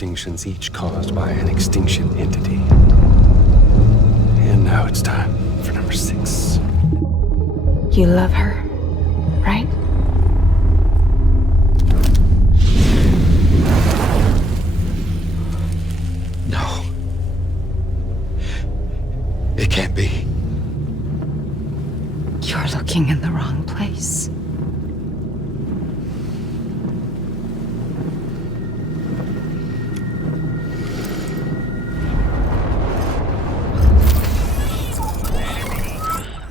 extinctions, each caused by an extinction entity. And now it's time for number 6. You love her, right? No. It can't be. You're looking in the wrong place.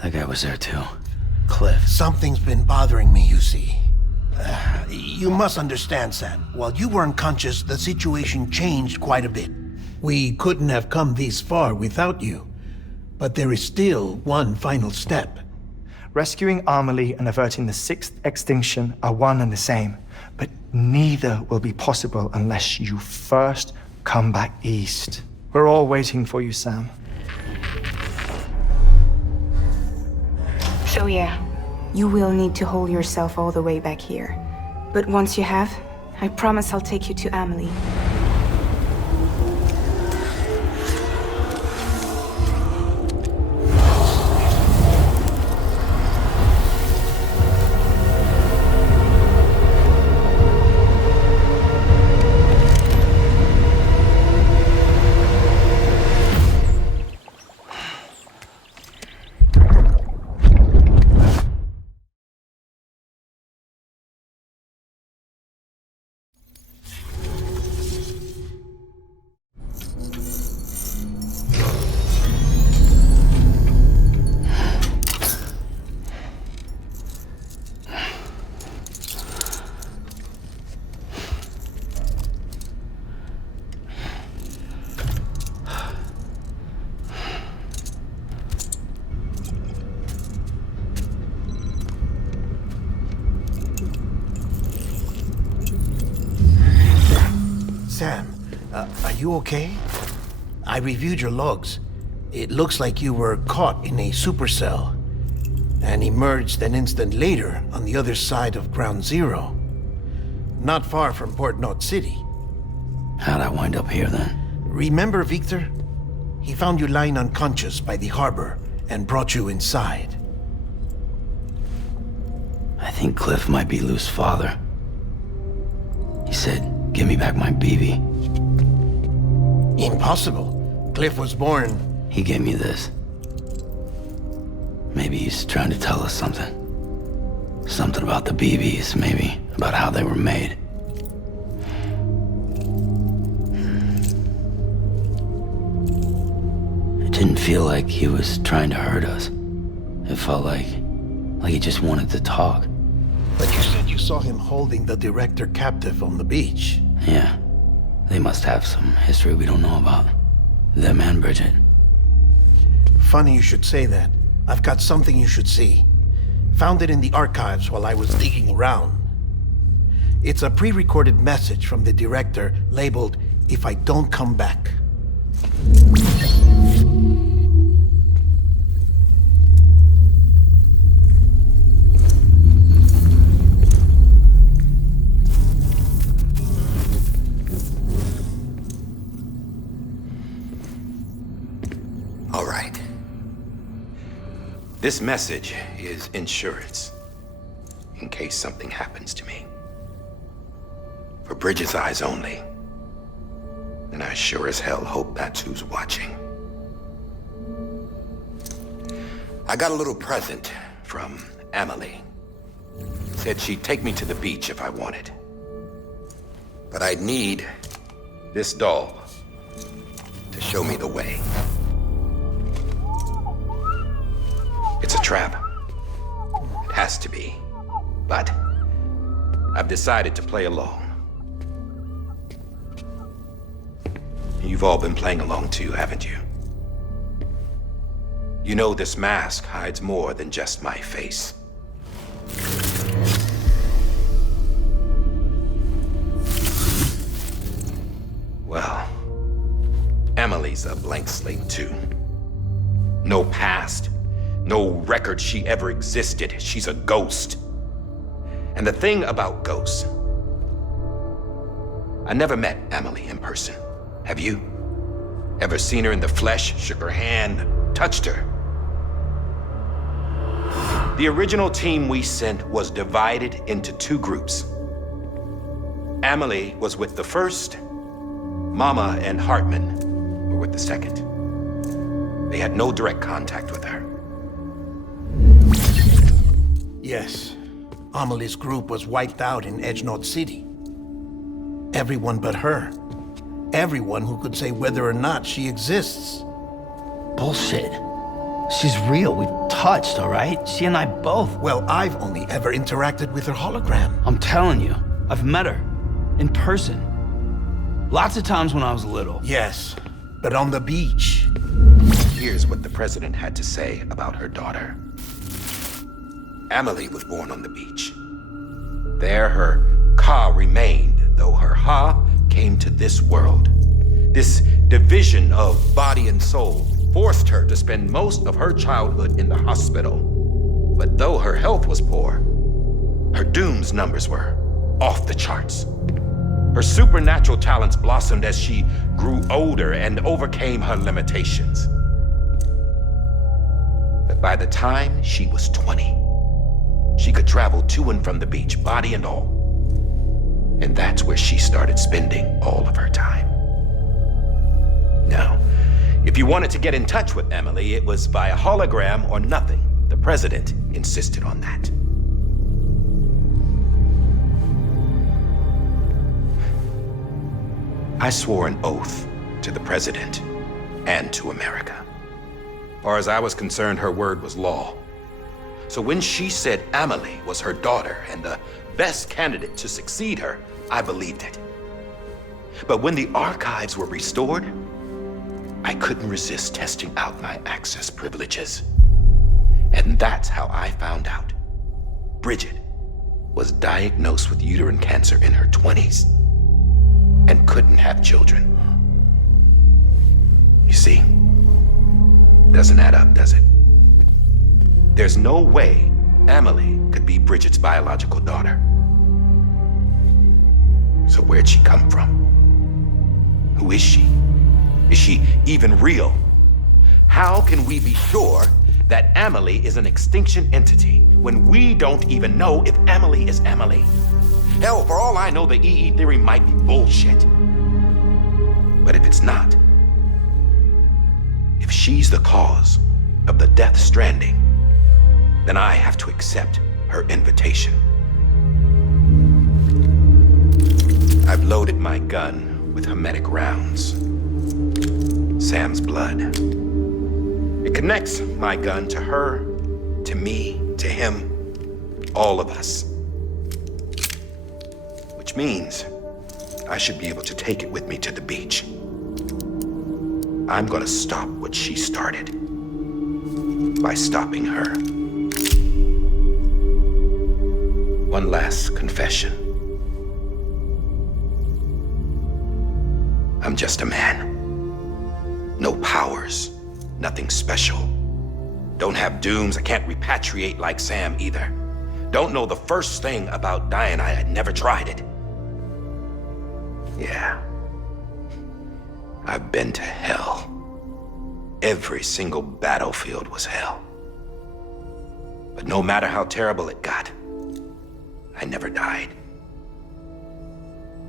That guy was there too. Cliff. Something's been bothering me, you see. You must understand, Sam. While you were unconscious, the situation changed quite a bit. We couldn't have come this far without you. But there is still one final step. Rescuing Amelie and averting the 6th extinction are one and the same, but neither will be possible unless you first come back east. We're all waiting for you, Sam. So yeah, you will need to hold yourself all the way back here. But once you have, I promise I'll take you to Amelie. Sam, are you okay? I reviewed your logs. It looks like you were caught in a supercell and emerged an instant later on the other side of Ground Zero. Not far from Port Knot City. How'd I wind up here then? Remember Victor? He found you lying unconscious by the harbor and brought you inside. I think Cliff might be Lou's father. He said, "Give me back my BB." Impossible. Cliff was born... He gave me this. Maybe he's trying to tell us something. Something about the BBs, maybe. About how they were made. It didn't feel like he was trying to hurt us. It felt like he just wanted to talk. But you said you saw him holding the director captive on the beach. Yeah. They must have some history we don't know about. Them and Bridget. Funny you should say that. I've got something you should see. Found it in the archives while I was digging around. It's a pre-recorded message from the director labeled, "If I don't come back." All right. This message is insurance, in case something happens to me. For Bridget's eyes only. And I sure as hell hope that's who's watching. I got a little present from Amelie. Said she'd take me to the beach if I wanted. But I'd need this doll to show me the way. It's a trap. It has to be. But I've decided to play along. You've all been playing along too, haven't you? You know this mask hides more than just my face. Well, Emily's a blank slate too. No past. No record she ever existed. She's a ghost. And the thing about ghosts, I never met Amelie in person. Have you? Ever seen her in the flesh, shook her hand, touched her? The original team we sent was divided into two groups. Amelie was with the first. Mama and Hartman were with the second. They had no direct contact with her. Yes. Amelie's group was wiped out in Edgenord City. Everyone but her. Everyone who could say whether or not she exists. Bullshit. She's real. We've touched, all right? She and I both. Well, I've only ever interacted with her hologram. I'm telling you, I've met her. In person. Lots of times when I was little. Yes, but on the beach. Here's what the president had to say about her daughter. Amelie was born on the beach. There her Ka remained, though her Ha came to this world. This division of body and soul forced her to spend most of her childhood in the hospital. But though her health was poor, her Doom's numbers were off the charts. Her supernatural talents blossomed as she grew older and overcame her limitations. But by the time she was 20, she could travel to and from the beach, body and all. And that's where she started spending all of her time. Now, if you wanted to get in touch with Amelie, it was via hologram or nothing. The president insisted on that. I swore an oath to the president and to America. As far as I was concerned, her word was law. So when she said Amelie was her daughter and the best candidate to succeed her, I believed it. But when the archives were restored, I couldn't resist testing out my access privileges. And that's how I found out. Bridget was diagnosed with uterine cancer in her 20s and couldn't have children. You see, doesn't add up, does it? There's no way Amelie could be Bridget's biological daughter. So where'd she come from? Who is she? Is she even real? How can we be sure that Amelie is an extinction entity when we don't even know if Amelie is Amelie? Hell, for all I know, the EE theory might be bullshit. But if it's not, if she's the cause of the death stranding, then I have to accept her invitation. I've loaded my gun with hermetic rounds. Sam's blood. It connects my gun to her, to me, to him, all of us. Which means I should be able to take it with me to the beach. I'm gonna stop what she started by stopping her. One last confession. I'm just a man. No powers, nothing special. Don't have dooms, I can't repatriate like Sam either. Don't know the first thing about dying, I had never tried it. Yeah. I've been to hell. Every single battlefield was hell. But no matter how terrible it got, I never died.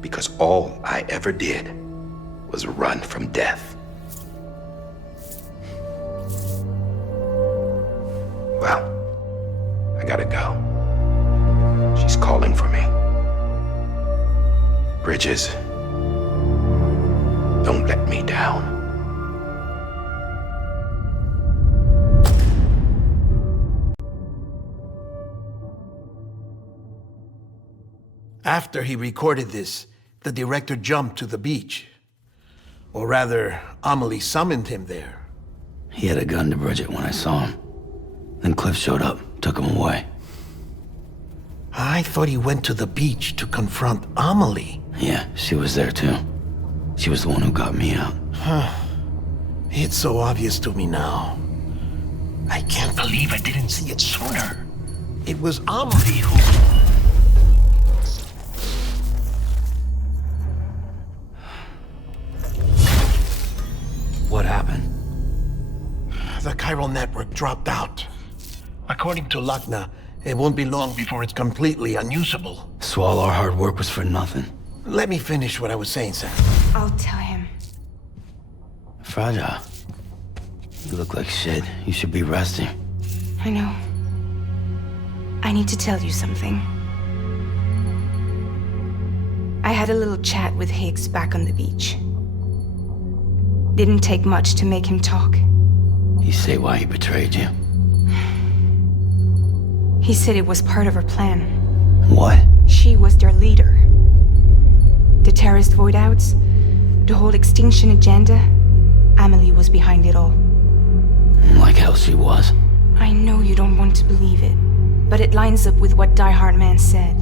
Because all I ever did was run from death. Well, I gotta go. She's calling for me. Bridges, don't let me down. After he recorded this, the director jumped to the beach. Or rather, Amelie summoned him there. He had a gun to Bridget when I saw him. Then Cliff showed up, took him away. I thought he went to the beach to confront Amelie. Yeah, she was there too. She was the one who got me out. It's so obvious to me now. I can't believe I didn't see it sooner. It was Amelie who... The chiral network dropped out. According to Lachna, it won't be long before it's completely unusable. So all our hard work was for nothing. Let me finish what I was saying, Sam. I'll tell him. Fragile. You look like shit. You should be resting. I know. I need to tell you something. I had a little chat with Higgs back on the beach. Didn't take much to make him talk. You say why he betrayed you? He said it was part of her plan. What? She was their leader. The terrorist void outs, the whole extinction agenda, Amelie was behind it all. Like hell she was. I know you don't want to believe it, but it lines up with what Die Hard Man said.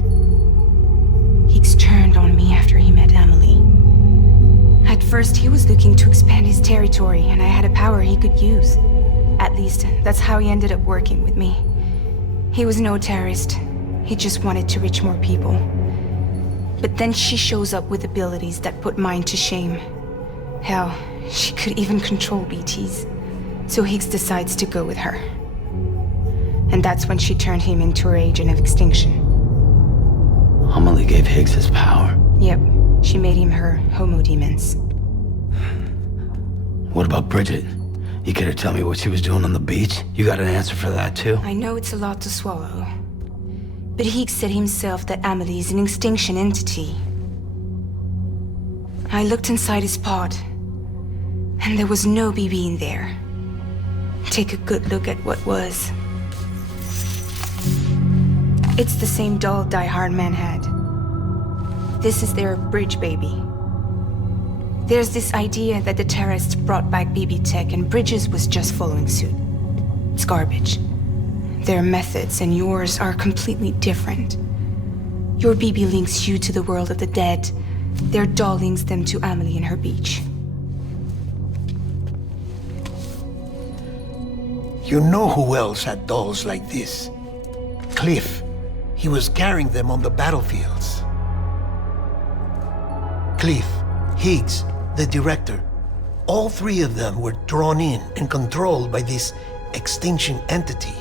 Higgs turned on me after he met Amelie. At first, he was looking to expand his territory, and I had a power he could use. At least, that's how he ended up working with me. He was no terrorist. He just wanted to reach more people. But then she shows up with abilities that put mine to shame. Hell, she could even control BTs. So Higgs decides to go with her. And that's when she turned him into her agent of extinction. Amelie gave Higgs his power. Yep, she made him her homo demons. What about Bridget? You care to tell me what she was doing on the beach? You got an answer for that too? I know it's a lot to swallow. But Higgs said himself that Amelie is an extinction entity. I looked inside his pod, and there was no BB in there. Take a good look at what was. It's the same doll Die Hard Man had. This is their bridge baby. There's this idea that the terrorists brought back BB tech and Bridges was just following suit. It's garbage. Their methods and yours are completely different. Your BB links you to the world of the dead. Their doll links them to Amelie and her beach. You know who else had dolls like this? Cliff. He was carrying them on the battlefields. Cliff, Higgs, the director. All three of them were drawn in and controlled by this extinction entity.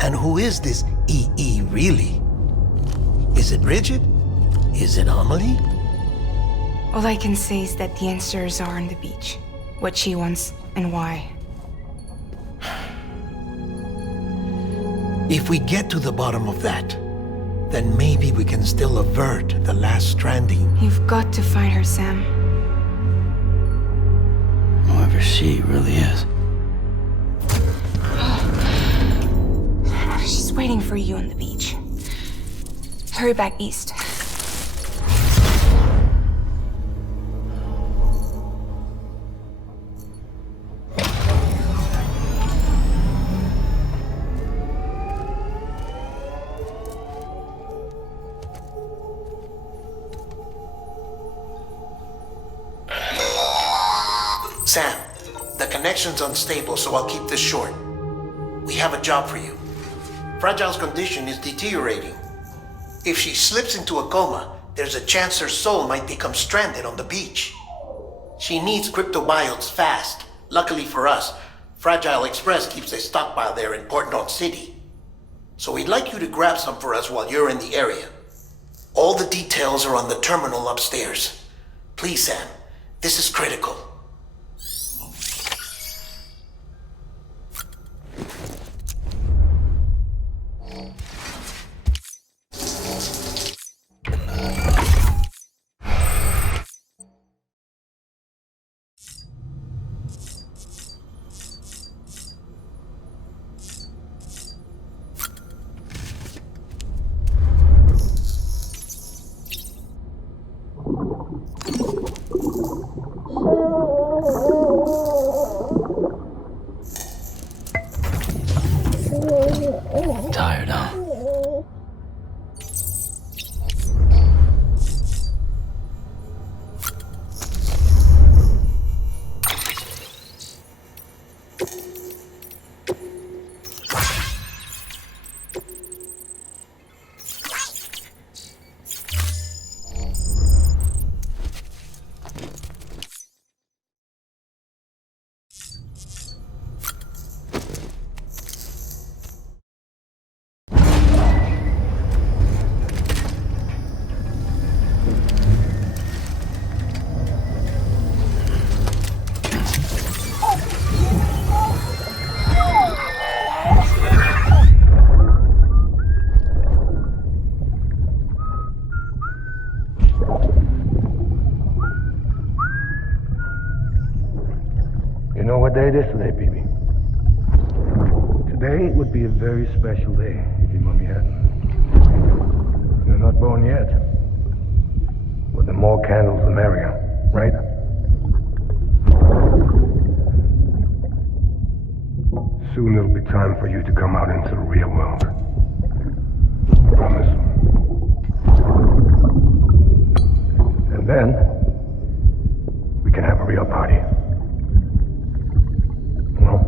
And who is this EE really? Is it Bridget? Is it Amelie? All I can say is that the answers are on the beach. What she wants and why. If we get to the bottom of that, then maybe we can still avert the last stranding. You've got to find her, Sam. Whoever she really is. She's waiting for you on the beach. Hurry back east. Sam, the connection's unstable, so I'll keep this short. We have a job for you. Fragile's condition is deteriorating. If she slips into a coma, there's a chance her soul might become stranded on the beach. She needs cryptobiotes fast. Luckily for us, Fragile Express keeps a stockpile there in Port North City. So we'd like you to grab some for us while you're in the area. All the details are on the terminal upstairs. Please, Sam, this is critical. know what day it is today, BB? Today would be a very special day if your mommy hadn't. You're not born yet. But the more candles, the merrier, right? Soon it'll be time for you to come out into the real world. I promise. And then, we can have a real party. Well,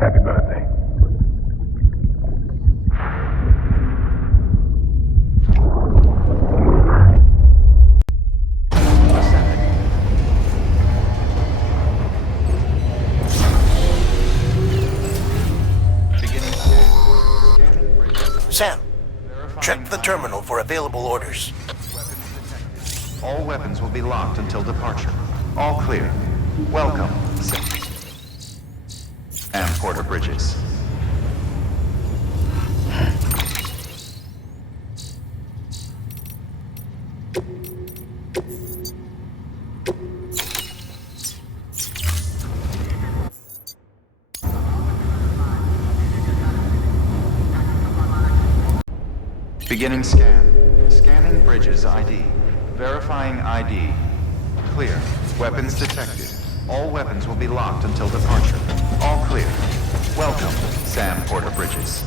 happy birthday. Sam, check the terminal for available orders. All weapons will be locked until departure. All clear. Welcome, and Porter Bridges. Beginning scan. Scanning Bridges ID. Verifying ID. Clear. Weapons detected. All weapons will be locked until departure. All clear. Welcome, Sam Porter Bridges.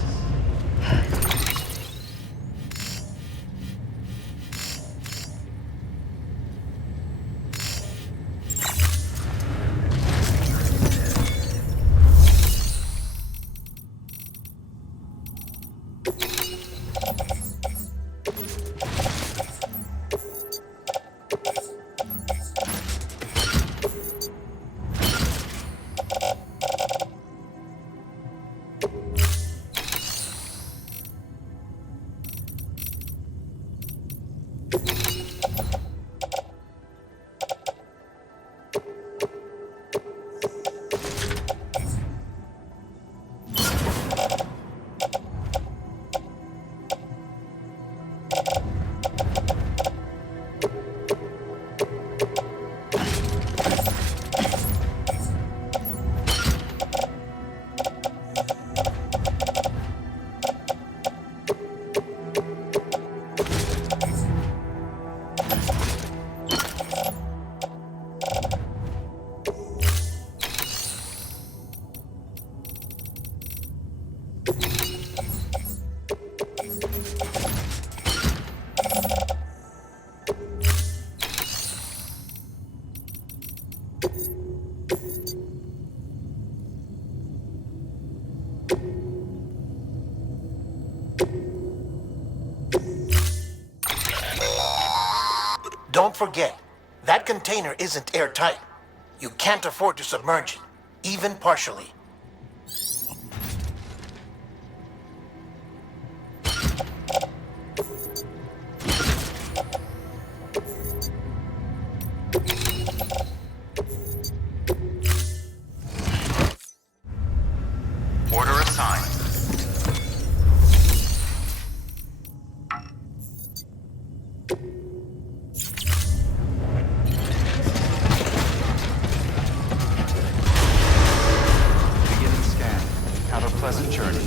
Don't forget, that container isn't airtight. You can't afford to submerge it, even partially. Order assigned. Beginning scan. Have a pleasant journey.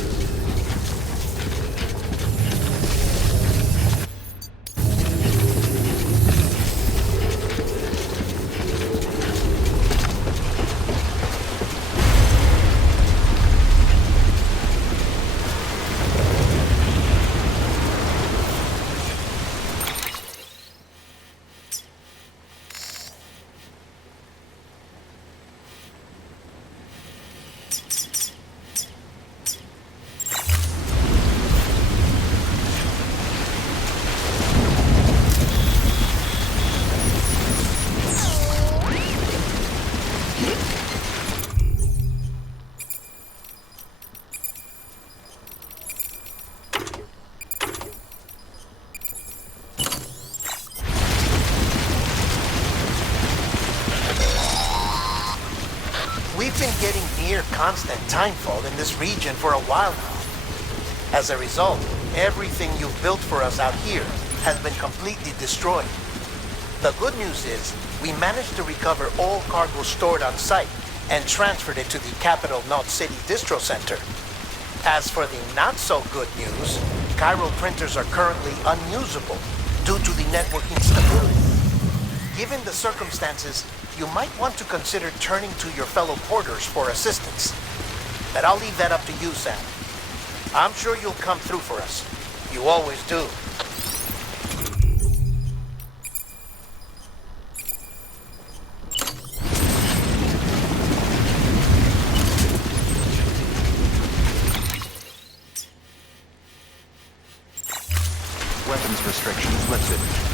We've been getting near constant timefall in this region for a while now. As a result, everything you've built for us out here has been completely destroyed. The good news is, We managed to recover all cargo stored on site and transferred it to the Capital Knot City Distro Center. As for the not-so-good news, chiral printers are currently unusable due to the network instability. Given the circumstances, you might want to consider turning to your fellow porters for assistance. But I'll leave that up to you, Sam. I'm sure you'll come through for us. You always do. Weapons restrictions lifted.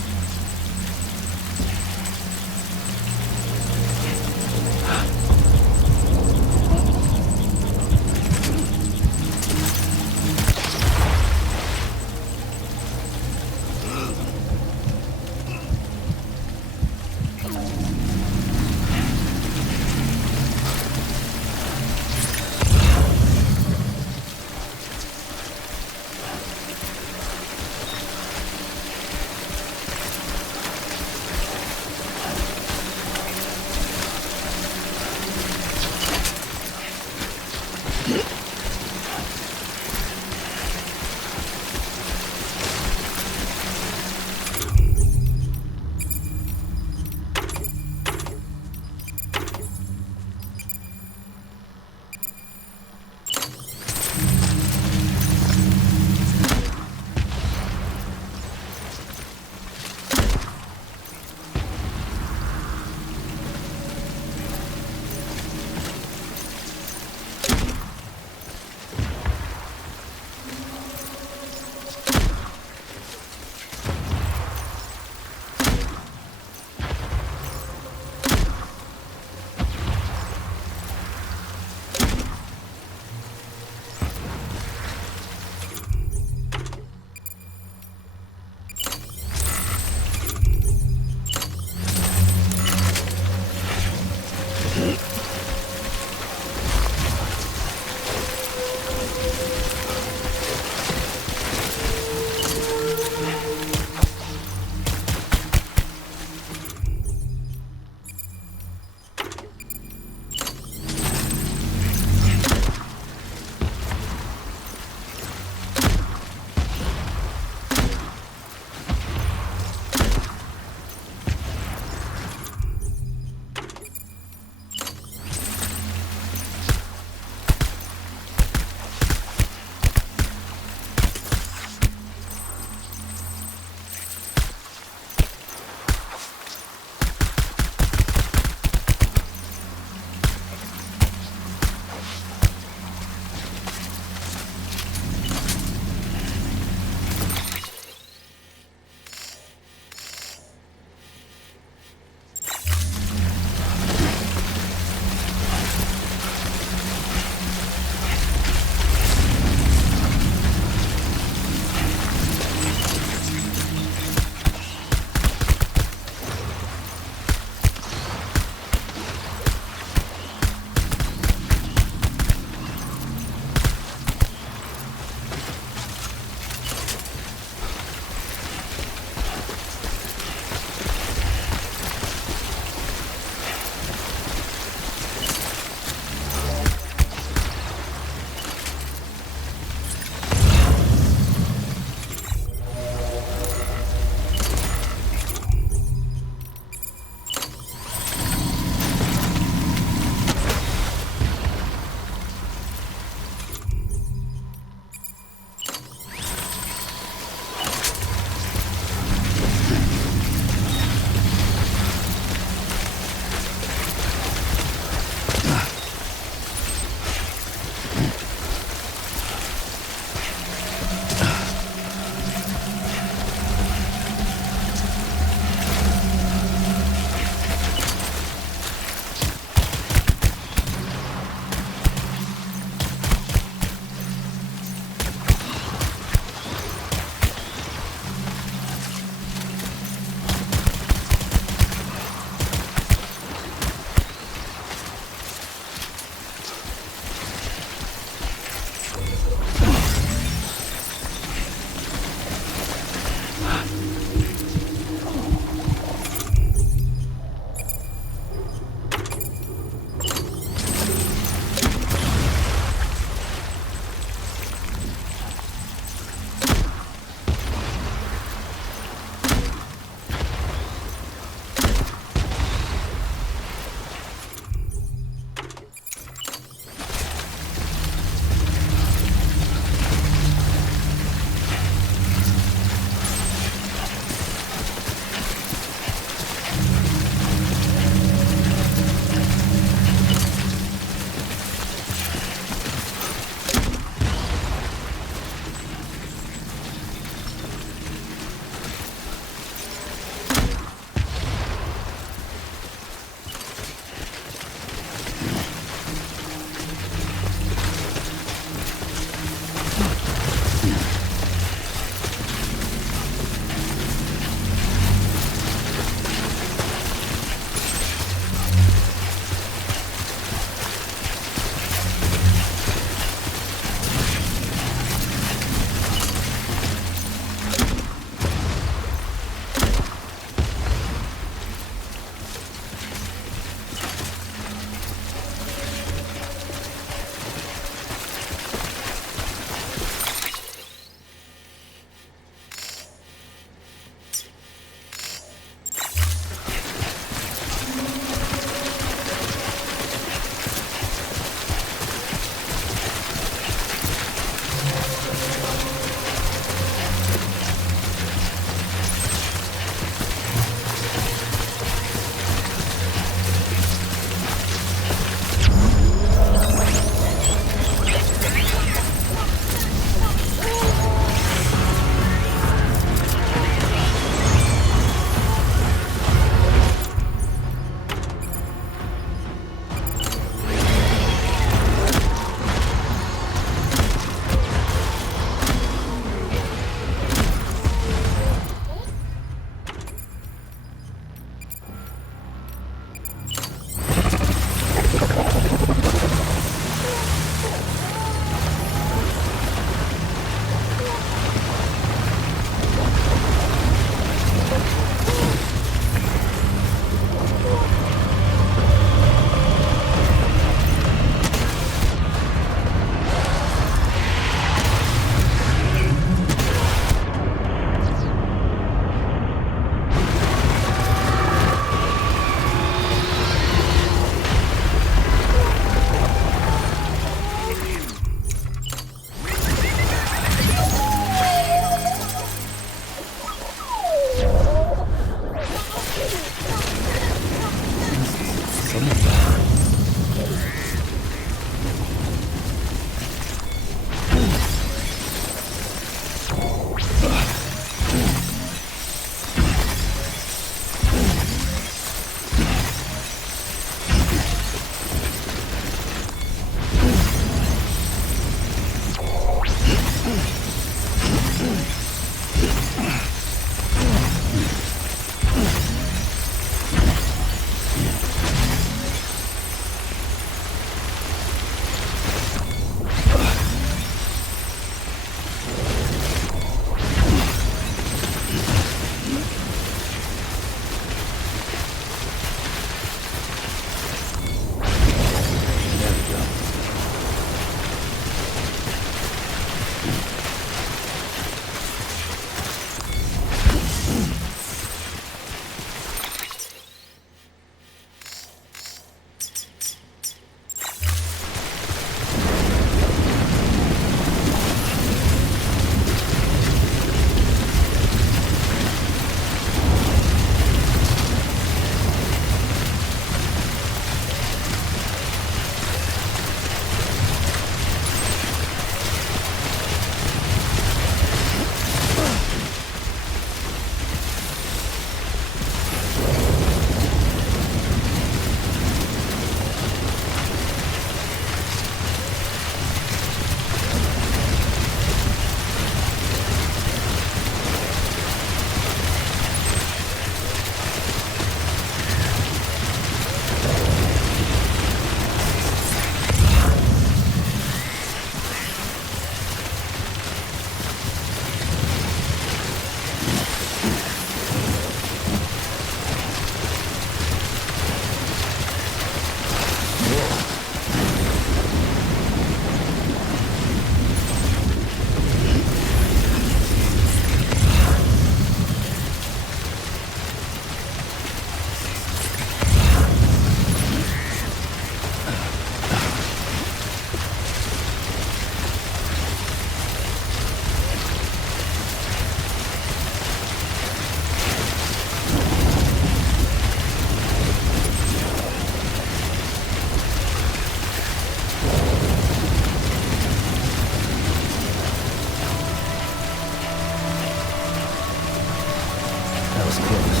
this close.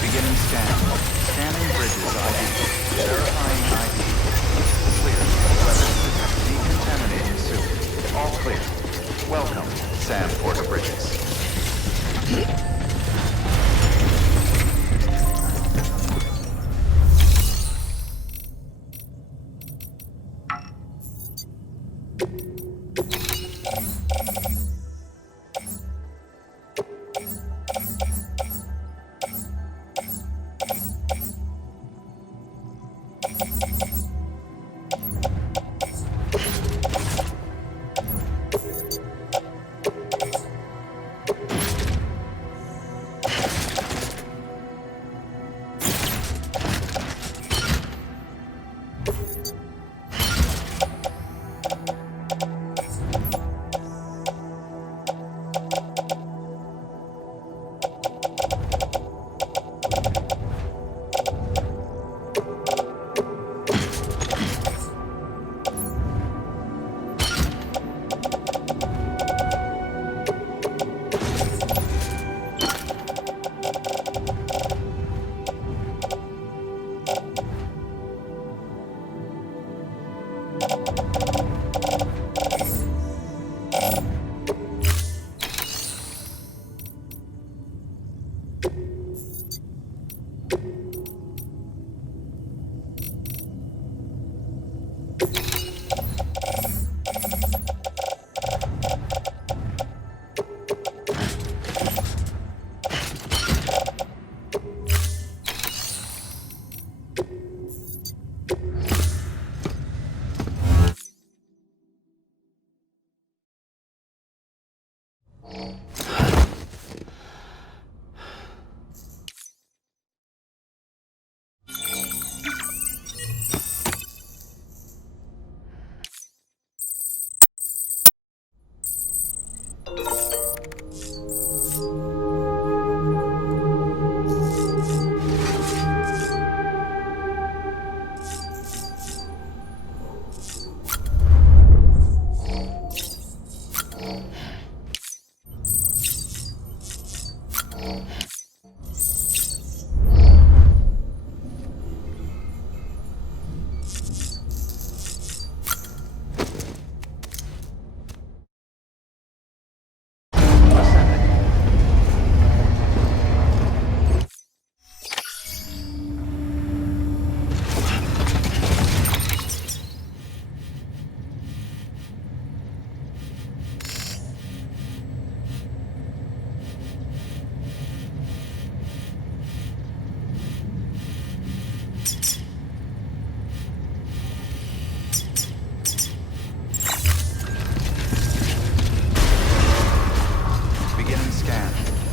Beginning scan. Scanning bridges ID. Verifying ID. Clear. Weapons detect decontaminating suit. All clear. Welcome, Sam Porter Bridges.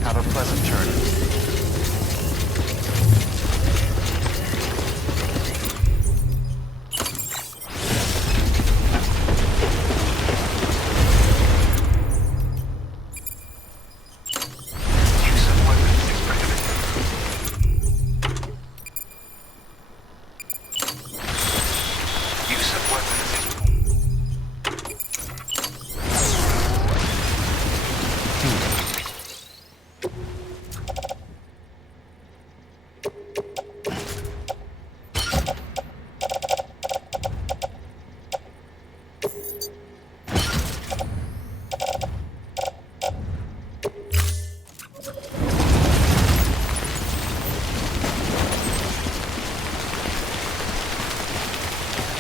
Have a pleasant journey.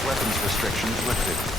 Weapons restrictions lifted.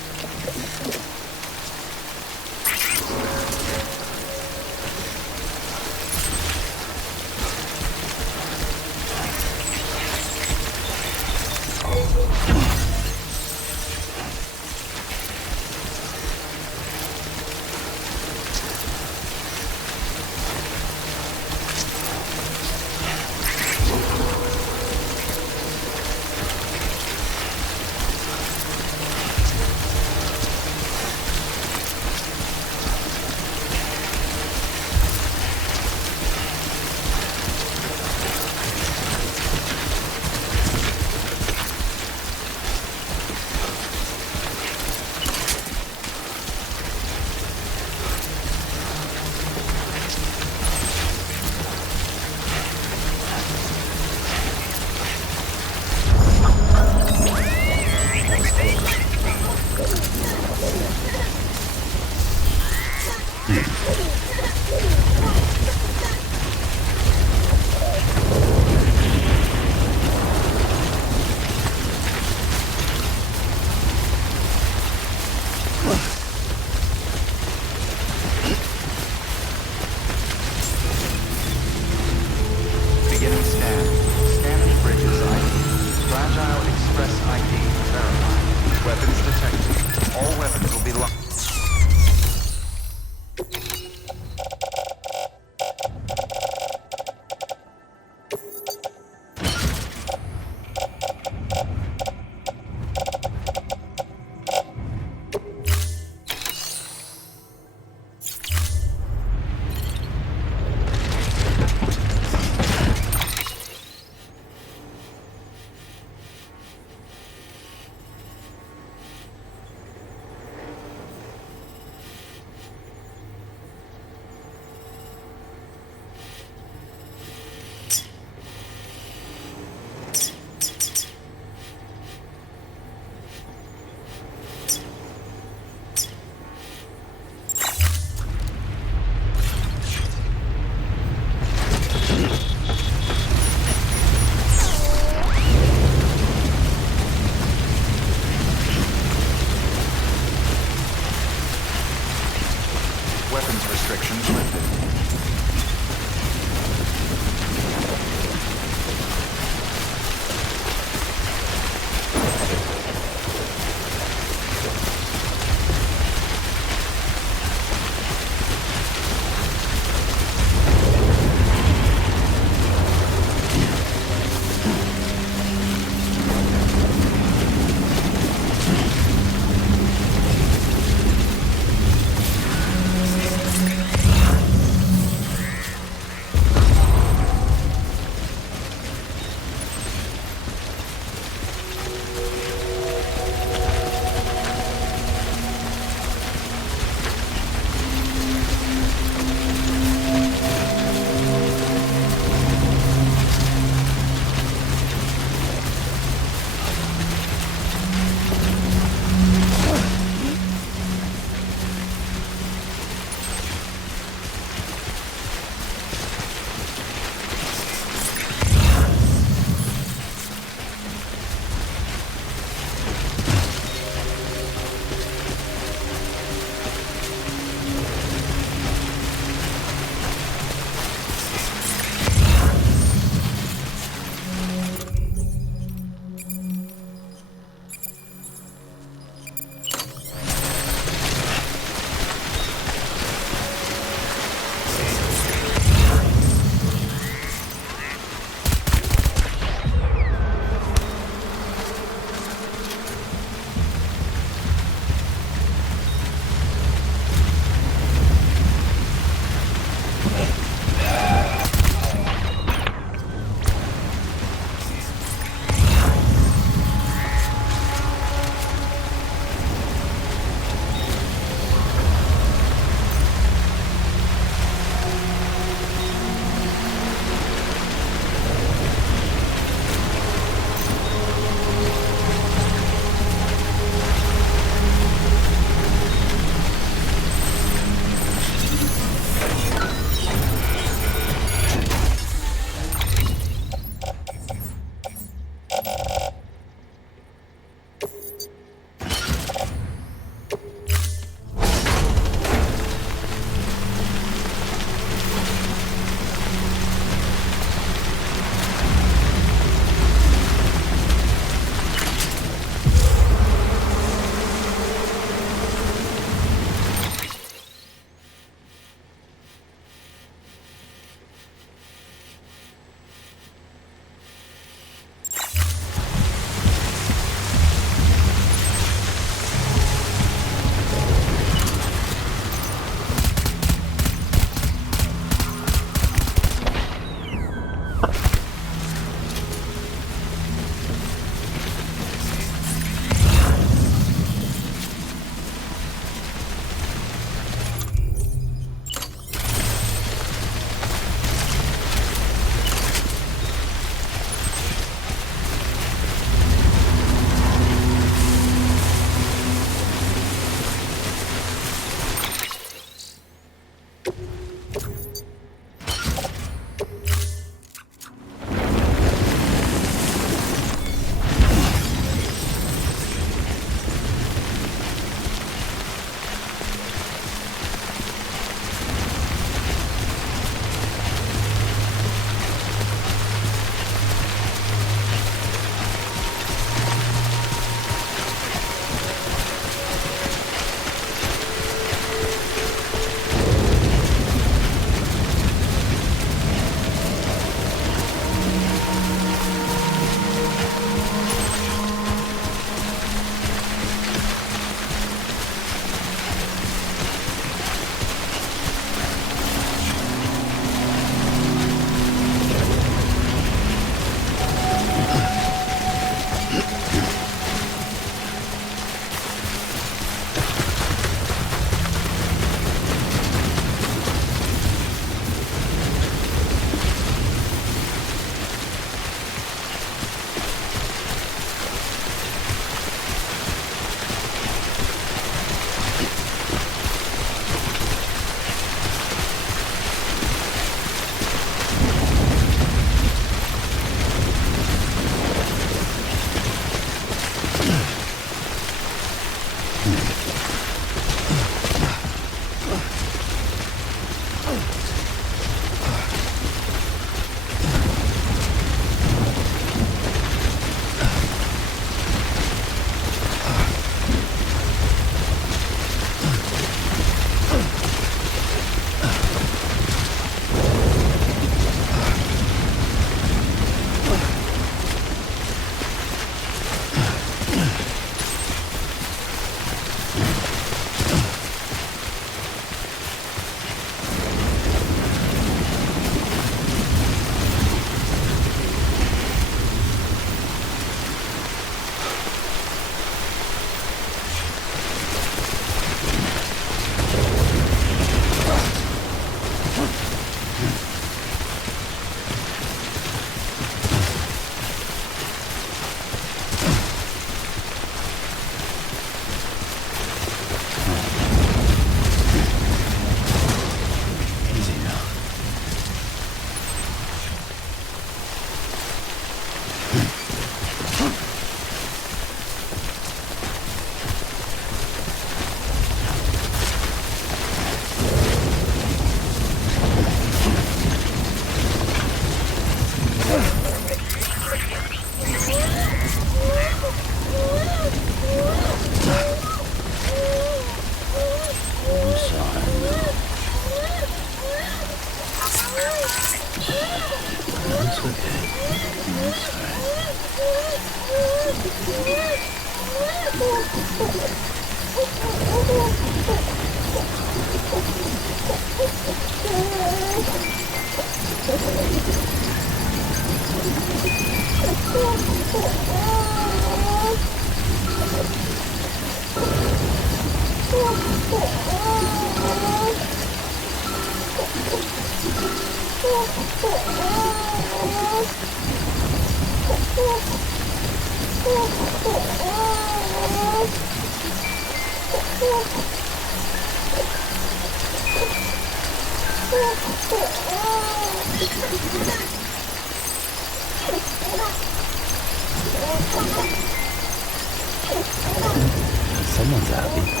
Someone's happy.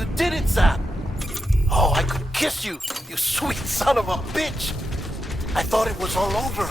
you did it, Sam! Oh, I could kiss you, you sweet son of a bitch! I thought it was all over.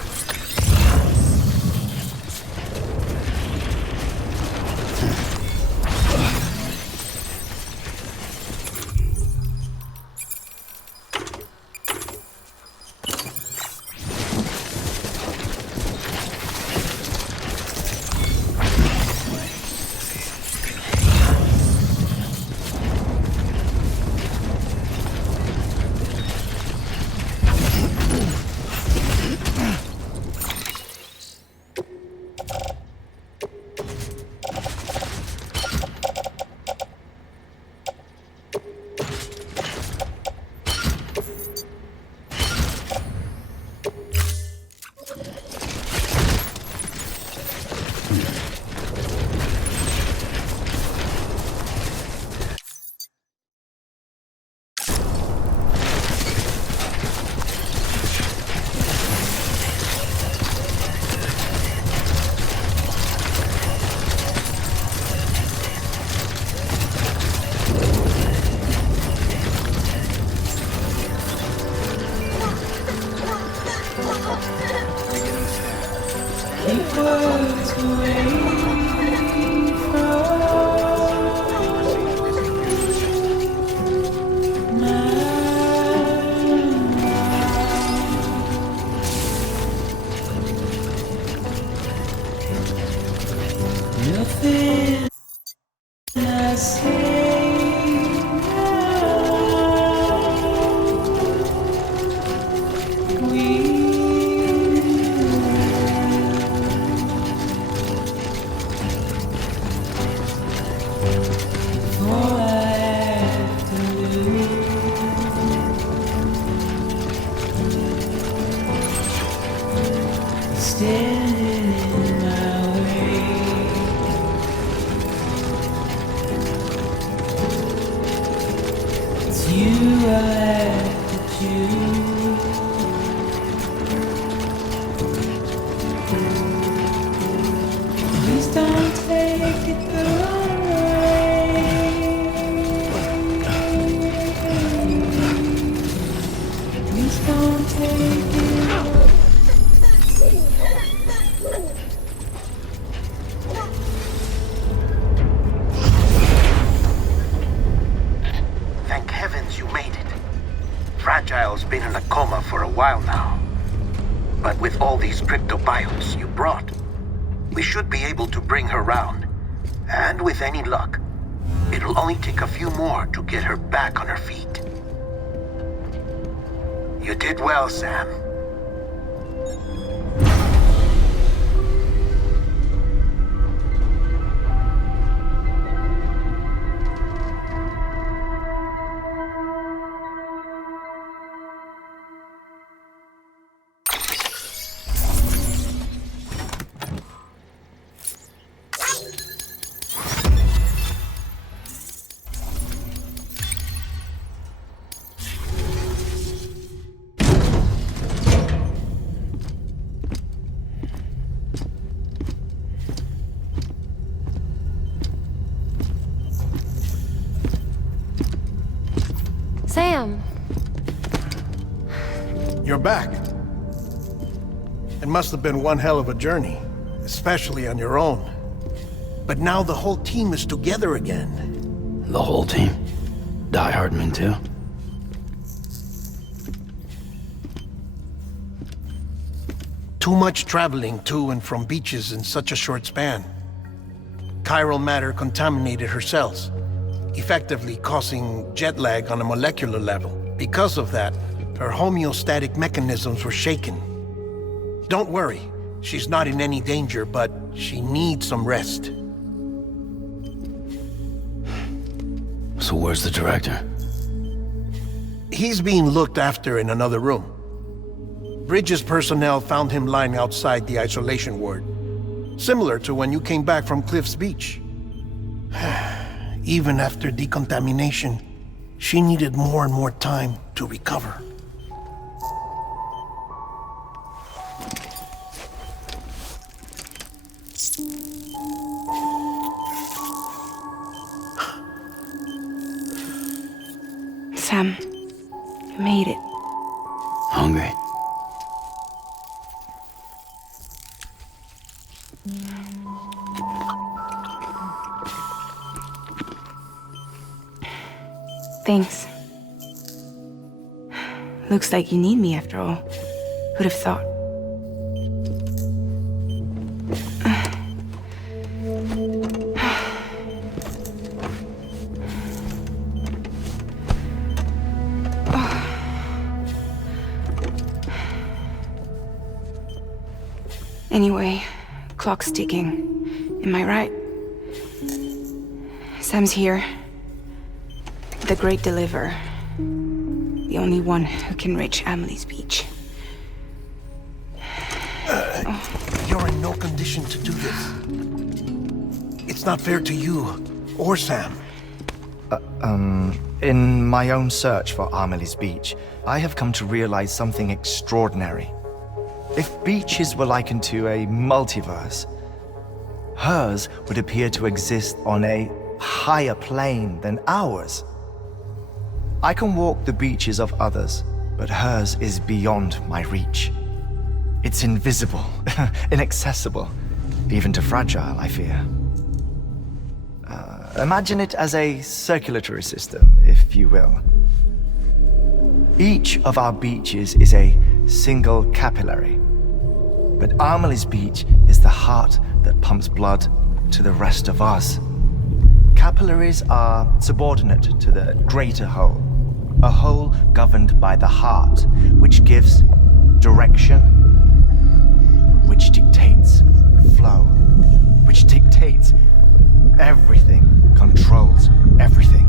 Thank heavens you made it. Fragile's been in a coma for a while now. But with all these cryptobiotes you brought, we should be able to bring her round. And with any luck, it'll only take a few more to get her back on her feet. You did well, Sam. Sam! You're back. It must have been one hell of a journey, especially on your own. But now the whole team is together again. The whole team? Die Hardman too? Too much traveling to and from beaches in such a short span. Chiral matter contaminated her cells, effectively causing jet lag on a molecular level. Because of that, her homeostatic mechanisms were shaken. Don't worry, she's not in any danger, but she needs some rest. So where's the director? He's being looked after in another room. Bridges personnel found him lying outside the isolation ward, similar to when you came back from Cliff's Beach. Even after decontamination, she needed more and more time to recover. Sam, you made it. Hungry? Thanks. Looks like you need me after all. Who'd have thought? Anyway, clock's ticking. Am I right? Sam's here. The Great Deliverer. The only one who can reach Amelie's beach. You're in no condition to do this. It's not fair to you or Sam. In my own search for Amelie's beach, I have come to realize something extraordinary. If beaches were likened to a multiverse, hers would appear to exist on a higher plane than ours. I can walk the beaches of others, but hers is beyond my reach. It's invisible, inaccessible, even to fragile, I fear. Imagine it as a circulatory system, if you will. Each of our beaches is a single capillary, but Amelie's beach is the heart that pumps blood to the rest of us. Capillaries are subordinate to the greater whole, a whole governed by the heart, which gives direction, which dictates flow, which dictates everything, controls everything.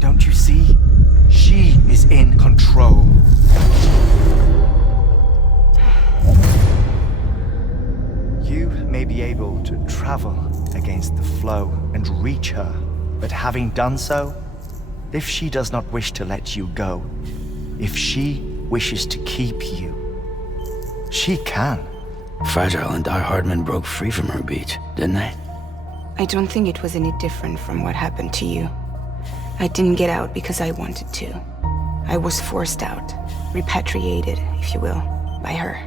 Don't you see? She is in control. You may be able to travel against the flow and reach her, but having done so, if she does not wish to let you go, if she wishes to keep you, she can. Fragile and Die Hardman broke free from her beach, didn't they? I don't think it was any different from what happened to you. I didn't get out because I wanted to. I was forced out, repatriated, if you will, by her.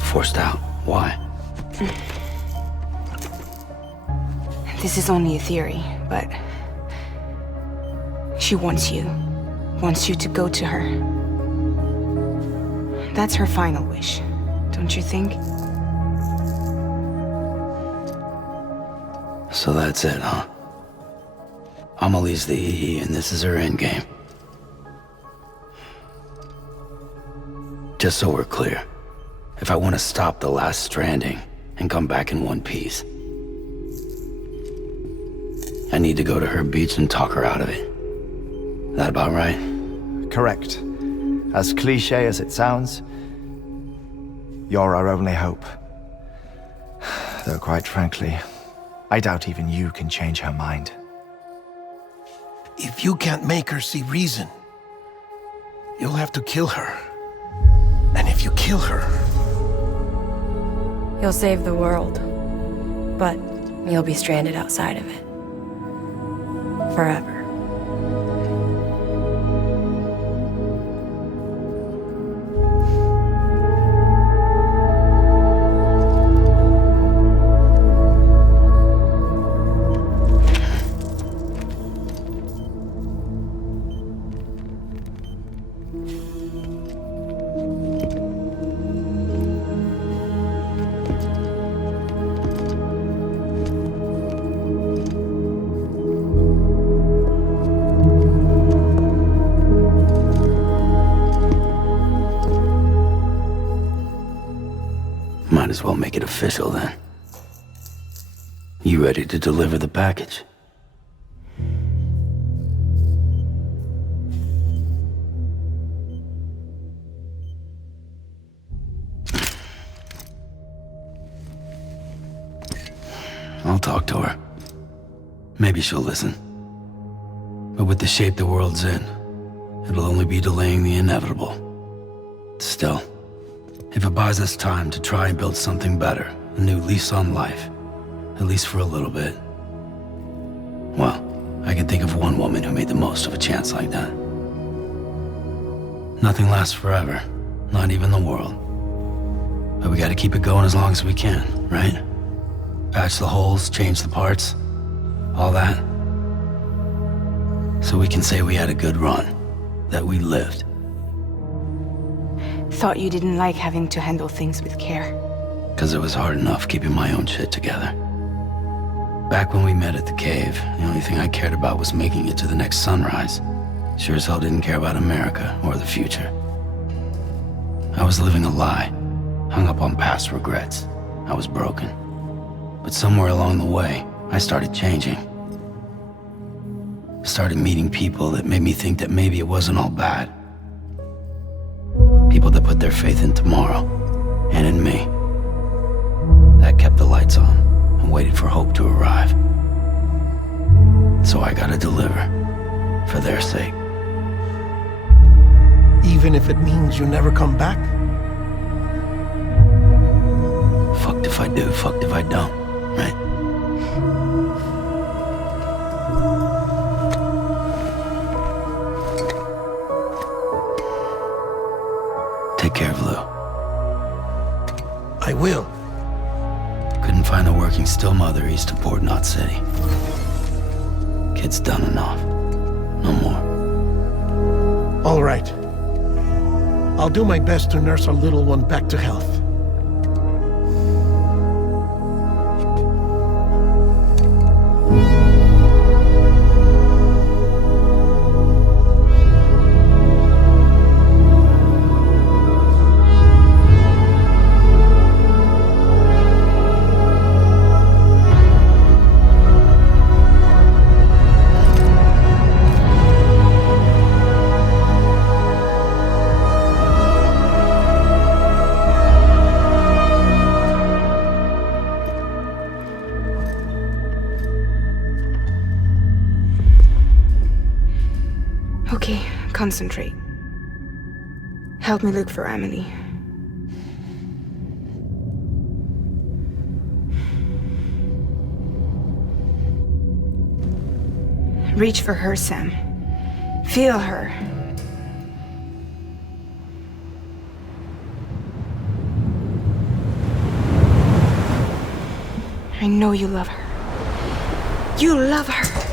Forced out? Why? This is only a theory, but she wants you to go to her. That's her final wish, don't you think? So that's it, huh? Amelie's the EE, and this is her endgame. Just so we're clear, if I want to stop the last Stranding and come back in one piece, I need to go to her beach and talk her out of it. That about right? Correct. As cliche as it sounds, you're our only hope. Though quite frankly, I doubt even you can change her mind. If you can't make her see reason, you'll have to kill her. And if you kill her... You'll save the world, but you'll be stranded outside of it. Forever. Might as well make it official then. You ready to deliver the package? I'll talk to her. Maybe she'll listen. But with the shape the world's in, it'll only be delaying the inevitable. Still, if it buys us time to try and build something better, a new lease on life, at least for a little bit, well, I can think of one woman who made the most of a chance like that. Nothing lasts forever, not even the world. But we gotta keep it going as long as we can, right? Patch the holes, change the parts, all that. So we can say we had a good run, that we lived. Thought you didn't like having to handle things with care. 'Cause it was hard enough keeping my own shit together. Back when we met at the cave, the only thing I cared about was making it to the next sunrise. Sure as hell didn't care about America or the future. I was living a lie, hung up on past regrets. I was broken. But somewhere along the way, I started changing. Started meeting people that made me think that maybe it wasn't all bad. People that put their faith in tomorrow, and in me. That kept the lights on and waited for hope to arrive. So I gotta deliver, for their sake. Even if it means you never come back? Fucked if I do, fucked if I don't, right? Take care of Lou. I will. Couldn't find a working still mother east of Port Knot City. Kid's done enough. No more. All right. I'll do my best to nurse our little one back to health. Okay, concentrate. Help me look for Emily. Reach for her, Sam. Feel her. I know you love her. You love her.